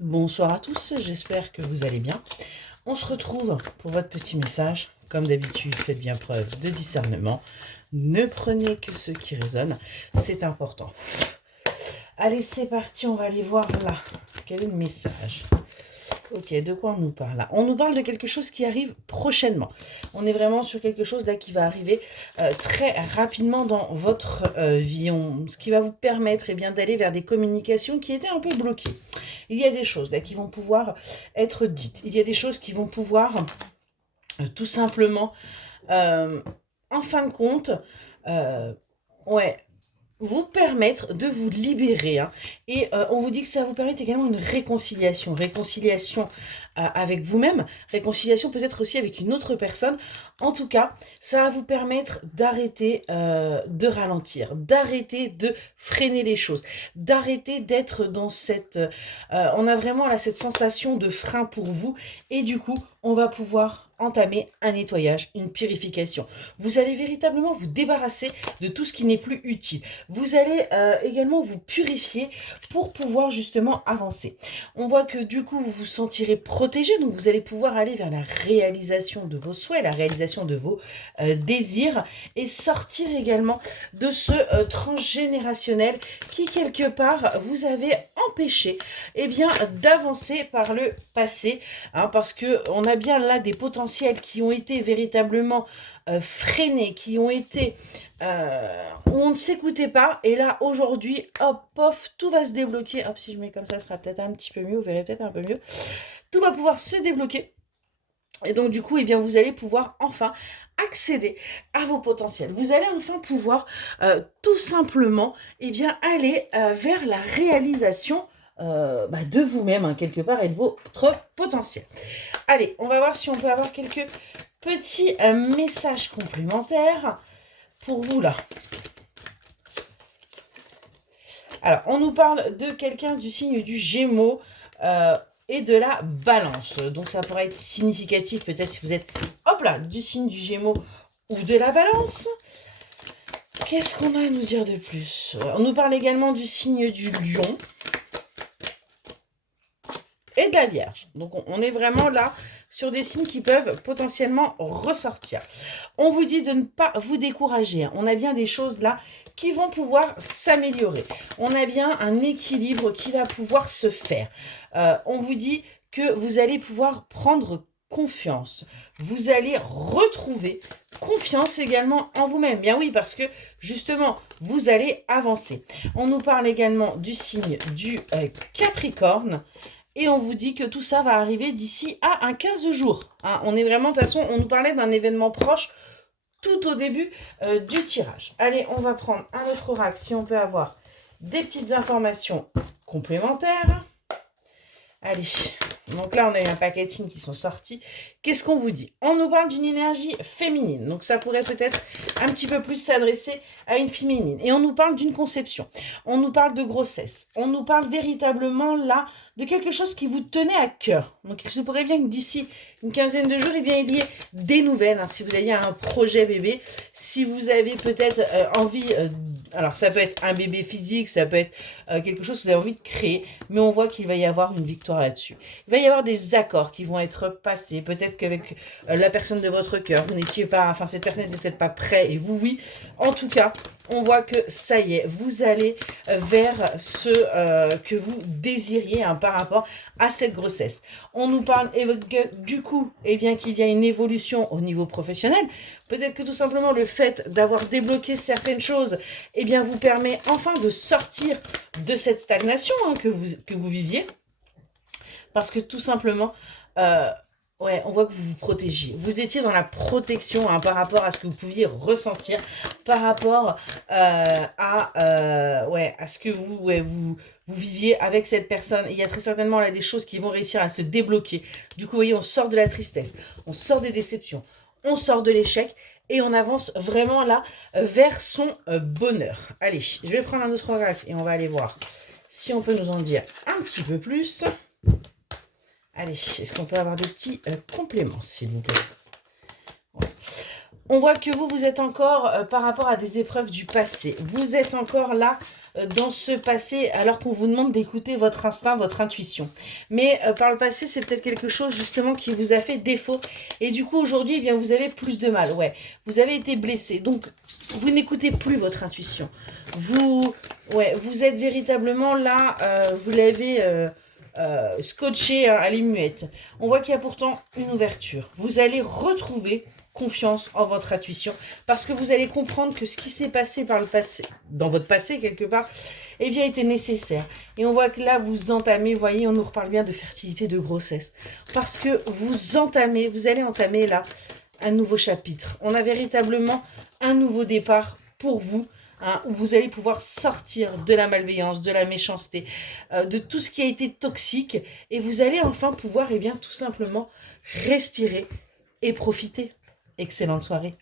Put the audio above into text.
Bonsoir à tous, j'espère que vous allez bien. On se retrouve pour votre petit message. Comme d'habitude, faites bien preuve de discernement. Ne prenez que ce qui résonne, c'est important. Allez, c'est parti, on va aller voir là. Quel est le message? Ok, de quoi on nous parle là? On nous parle de quelque chose qui arrive prochainement. On est vraiment sur quelque chose là qui va arriver très rapidement dans votre vie. Ce qui va vous permettre bien, d'aller vers des communications qui étaient un peu bloquées. Il y a des choses là qui vont pouvoir être dites. Il y a des choses qui vont pouvoir tout simplement, en fin de compte, ouais, vous permettre de vous libérer. Hein. Et on vous dit que ça va vous permettre également une réconciliation. Réconciliation avec vous-même, réconciliation peut-être aussi avec une autre personne. En tout cas, ça va vous permettre d'arrêter de ralentir, d'arrêter de freiner les choses, d'arrêter d'être dans cette... on a vraiment là cette sensation de frein pour vous. Et du coup, on va pouvoir entamer un nettoyage, une purification. Vous allez véritablement vous débarrasser de tout ce qui n'est plus utile. Vous allez également vous purifier pour pouvoir justement avancer. On voit que du coup, vous vous sentirez protégé, donc vous allez pouvoir aller vers la réalisation de vos souhaits, la réalisation de vos désirs et sortir également de ce transgénérationnel qui quelque part vous avait empêché d'avancer par le passé, hein, parce que on a bien là des potentiels qui ont été véritablement freinés, qui ont été où on ne s'écoutait pas, et là aujourd'hui, hop, pof, tout va se débloquer. Hop, si je mets comme ça, ce sera peut-être un petit peu mieux, vous verrez peut-être un peu mieux. Tout va pouvoir se débloquer. Et donc du coup, vous allez pouvoir enfin accéder à vos potentiels. Vous allez enfin pouvoir tout simplement aller vers la réalisation de vous-même, hein, quelque part, et de votre potentiel. Allez, on va voir si on peut avoir quelques petits messages complémentaires pour vous là. Alors, on nous parle de quelqu'un du signe du Gémeaux et de la Balance. Donc, ça pourrait être significatif peut-être si vous êtes, hop là, du signe du Gémeaux ou de la Balance. Qu'est-ce qu'on a à nous dire de plus? On nous parle également du signe du Lion et de la Vierge. Donc, on est vraiment là sur des signes qui peuvent potentiellement ressortir. On vous dit de ne pas vous décourager. On a bien des choses là qui vont pouvoir s'améliorer. On a bien un équilibre qui va pouvoir se faire. On vous dit que vous allez pouvoir prendre confiance. Vous allez retrouver confiance également en vous-même. Bien oui, parce que justement, vous allez avancer. On nous parle également du signe du Capricorne. Et on vous dit que tout ça va arriver d'ici à un 15 jours. Hein, on est vraiment, de toute façon, on nous parlait d'un événement proche tout au début du tirage. Allez, on va prendre un autre oracle si on peut avoir des petites informations complémentaires. Allez, donc là on a eu un paquet de signes qui sont sortis. Qu'est-ce qu'on vous dit? On nous parle d'une énergie féminine, donc ça pourrait peut-être un petit peu plus s'adresser à une féminine. Et on nous parle d'une conception, on nous parle de grossesse, on nous parle véritablement là de quelque chose qui vous tenait à cœur. Donc il se pourrait bien que d'ici une quinzaine de jours, il y ait des nouvelles. Hein, si vous aviez un projet bébé, si vous avez peut-être envie, alors ça peut être un bébé physique, ça peut être quelque chose que vous avez envie de créer, mais on voit qu'il va y avoir une victoire là-dessus. Il va y avoir des accords qui vont être passés, peut-être qu'avec la personne de votre cœur, vous n'étiez pas, enfin cette personne n'était peut-être pas prête, et vous oui. En tout cas, on voit que ça y est, vous allez vers ce que vous désiriez, hein, par rapport à cette grossesse. On nous parle du coup qu'il y a une évolution au niveau professionnel. Peut-être que tout simplement le fait d'avoir débloqué certaines choses vous permet enfin de sortir de cette stagnation, hein, que vous viviez. Parce que tout simplement, on voit que vous vous protégiez. Vous étiez dans la protection, hein, par rapport à ce que vous pouviez ressentir, par rapport à ce que vous viviez avec cette personne. Et il y a très certainement là des choses qui vont réussir à se débloquer. Du coup, vous voyez, on sort de la tristesse, on sort des déceptions, on sort de l'échec. Et on avance vraiment là vers son bonheur. Allez, je vais prendre un autre oracle et on va aller voir si on peut nous en dire un petit peu plus. Allez, est-ce qu'on peut avoir des petits compléments, s'il vous plaît? Ouais. On voit que vous êtes encore, par rapport à des épreuves du passé, vous êtes encore là dans ce passé alors qu'on vous demande d'écouter votre instinct, votre intuition. Mais par le passé, c'est peut-être quelque chose justement qui vous a fait défaut. Et du coup, aujourd'hui, eh bien, vous avez plus de mal. Ouais, vous avez été blessé. Donc, vous n'écoutez plus votre intuition. Vous êtes véritablement là, vous l'avez scotché à l'immuette. On voit qu'il y a pourtant une ouverture. Vous allez retrouver confiance en votre intuition parce que vous allez comprendre que ce qui s'est passé par le passé, dans votre passé quelque part, eh bien était nécessaire. Et on voit que là vous entamez, vous voyez, on nous reparle bien de fertilité, de grossesse, parce que vous entamez, vous allez entamer là un nouveau chapitre. On a véritablement un nouveau départ pour vous. Hein, où vous allez pouvoir sortir de la malveillance, de la méchanceté, de tout ce qui a été toxique, et vous allez enfin pouvoir, eh bien, tout simplement respirer et profiter. Excellente soirée.